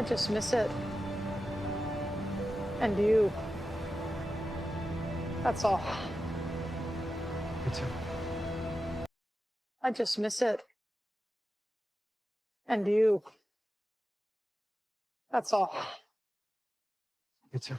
I just miss it. And you. That's all. Me too. I just miss it. And you. That's all. Me too.